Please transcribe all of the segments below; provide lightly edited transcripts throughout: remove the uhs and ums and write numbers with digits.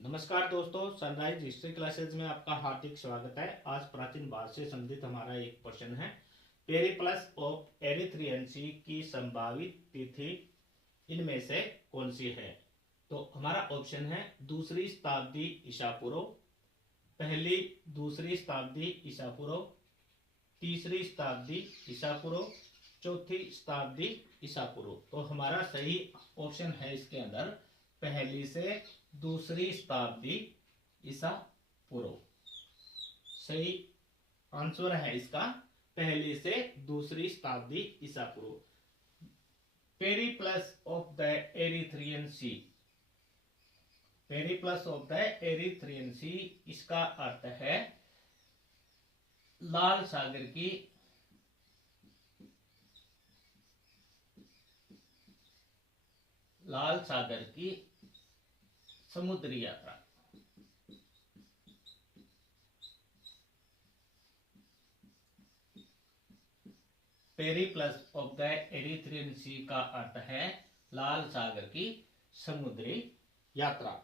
नमस्कार दोस्तों, sunrise history classes में आपका हार्दिक स्वागत है। आज प्राचीन भारत से संबंधित हमारा एक प्रश्न है। पेरिप्लस ऑफ एरिथ्रियन सी की संभावित तिथि इनमें से कौन सी है? तो हमारा ऑप्शन है दूसरी शताब्दी ईसा पूर्व, पहली दूसरी शताब्दी ईसा पूर्व, तीसरी शताब्दी ईसा पूर्व, चौथी शताब्दी ईसा पूर्व। तो हमारा सही ऑप्शन है इसके अंदर पहली से दूसरी शताब्दी ईसा पूर्व। सही आंसर है इसका पहली से दूसरी शताब्दी ईसा पूर्व। Periplus of the Erythraean Sea, Periplus of the Erythraean Sea, इसका अर्थ है लाल सागर की समुद्री यात्रा। Periplus of the Erythraean Sea का अर्थ है लाल सागर की समुद्री यात्रा।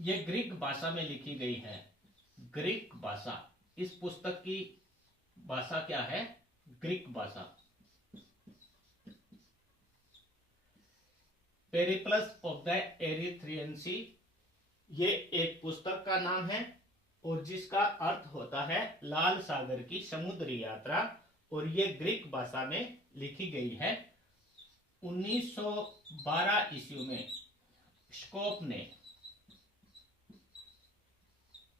यह ग्रीक भाषा में लिखी गई है। ग्रीक भाषा, इस पुस्तक की भाषा क्या है? ग्रीक भाषा। पेरिप्लस ऑफ द एरिथ्रियन सी ये एक पुस्तक का नाम है और जिसका अर्थ होता है लाल सागर की समुद्री यात्रा, और ये ग्रीक भाषा में लिखी गई है। 1912 ईस्वी में स्कोप ने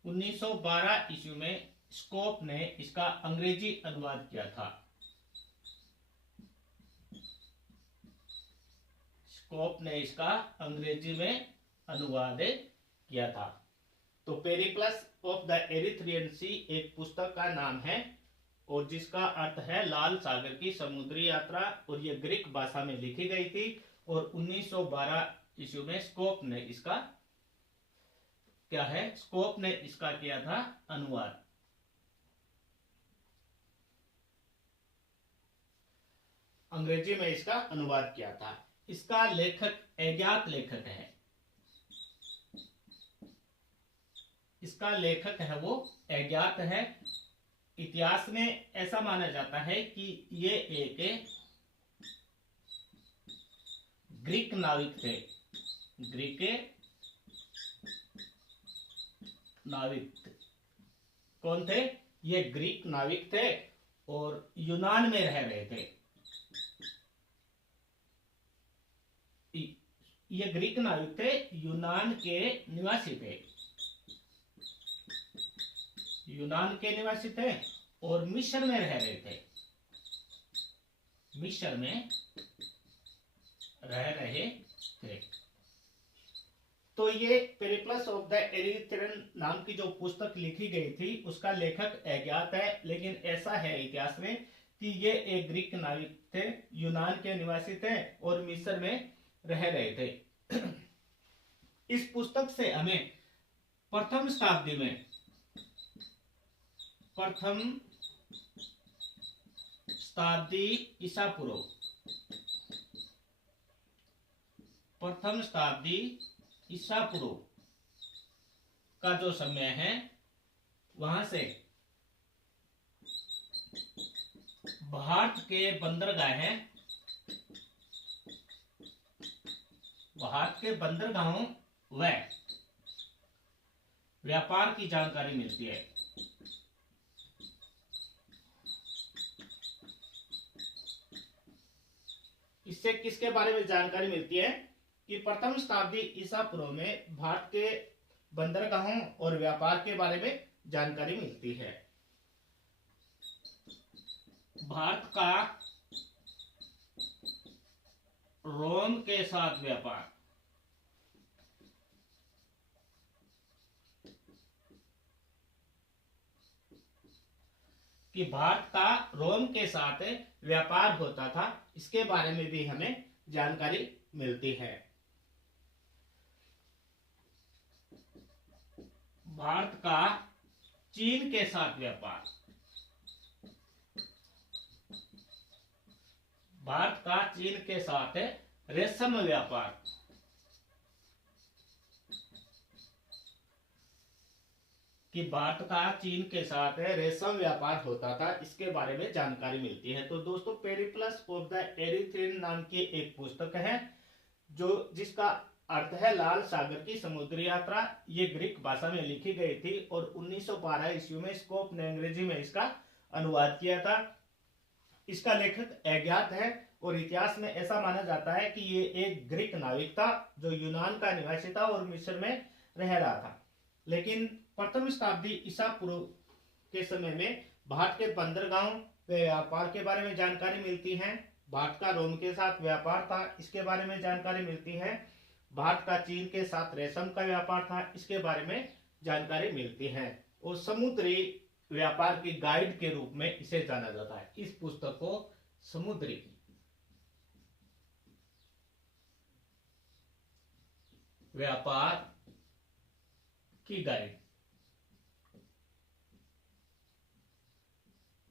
1912 ईस्वी में स्कोप ने इसका अंग्रेजी अनुवाद किया था। स्कोप ने इसका अंग्रेजी में अनुवाद किया था। तो पेरिप्लस ऑफ द एरिथ्रियन सी एक पुस्तक का नाम है और जिसका अर्थ है लाल सागर की समुद्री यात्रा, और यह ग्रीक भाषा में लिखी गई थी और 1912 ईस्वी में स्कोप ने इसका किया था अनुवाद। अंग्रेजी में इसका अनुवाद किया था। इसका लेखक अज्ञात लेखक है। इसका लेखक है वो अज्ञात है। इतिहास में ऐसा माना जाता है कि ये एक ग्रीक नाविक थे। ग्रीक नाविक कौन थे? ये ग्रीक नाविक थे और यूनान में रह रहे थे। ये ग्रीक नाविक थे, यूनान के निवासी थे। यूनान के निवासी थे और मिस्र में रह रहे थे। मिस्र में रह रहे थे। तो ये पेरिप्लस ऑफ द एरिथ्रियन नाम की जो पुस्तक लिखी गई थी उसका लेखक अज्ञात है, लेकिन ऐसा है इतिहास में कि ये एक ग्रीक नाविक थे, यूनान के निवासी थे और मिस्र में रह रहे थे। इस पुस्तक से हमें प्रथम शताब्दी ईसा पूर्व, प्रथम शताब्दी ईसा पूर्व का जो समय है वहां से भारत के बंदरगाहों व व्यापार की जानकारी मिलती है। इससे किसके बारे में जानकारी मिलती है कि प्रथम शताब्दी ईसा पूर्व में भारत के बंदरगाहों और व्यापार के बारे में जानकारी मिलती है। भारत का रोम के साथ व्यापार, कि भारत का रोम के साथ व्यापार होता था, इसके बारे में भी हमें जानकारी मिलती है। भारत का चीन के साथ व्यापार, भारत का चीन के साथ रेशम व्यापार, कि भारत का चीन के साथ रेशम व्यापार होता था, इसके बारे में जानकारी मिलती है। तो दोस्तों पेरिप्लस ऑफ द एरिथ्रियन नाम की एक पुस्तक है जो जिसका अर्थ है लाल सागर की समुद्री यात्रा। ये ग्रीक भाषा में लिखी गई थी और 1912 ईस्वी में स्कोप ने अंग्रेजी में इसका अनुवाद किया था। इसका लेखक अज्ञात है और इतिहास में ऐसा माना जाता है कि ये एक ग्रीक नाविक था जो यूनान का निवासी था और मिस्र में रह रहा था। लेकिन प्रथम शताब्दी ईसा पूर्व के समय में भारत के बंदरगाहों व व्यापार के बारे में जानकारी मिलती है। भारत का रोम के साथ व्यापार था, इसके बारे में जानकारी मिलती है। भारत का चीन के साथ रेशम का व्यापार था, इसके बारे में जानकारी मिलती है। और समुद्री व्यापार की गाइड के रूप में इसे जाना जाता है। इस पुस्तक को समुद्री व्यापार की गाइड,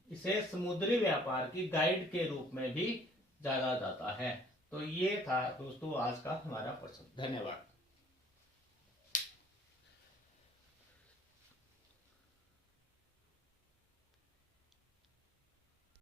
इसे समुद्री व्यापार की गाइड के रूप में भी जाना जाता है। तो ये था दोस्तों आज का हमारा प्रश्न। धन्यवाद।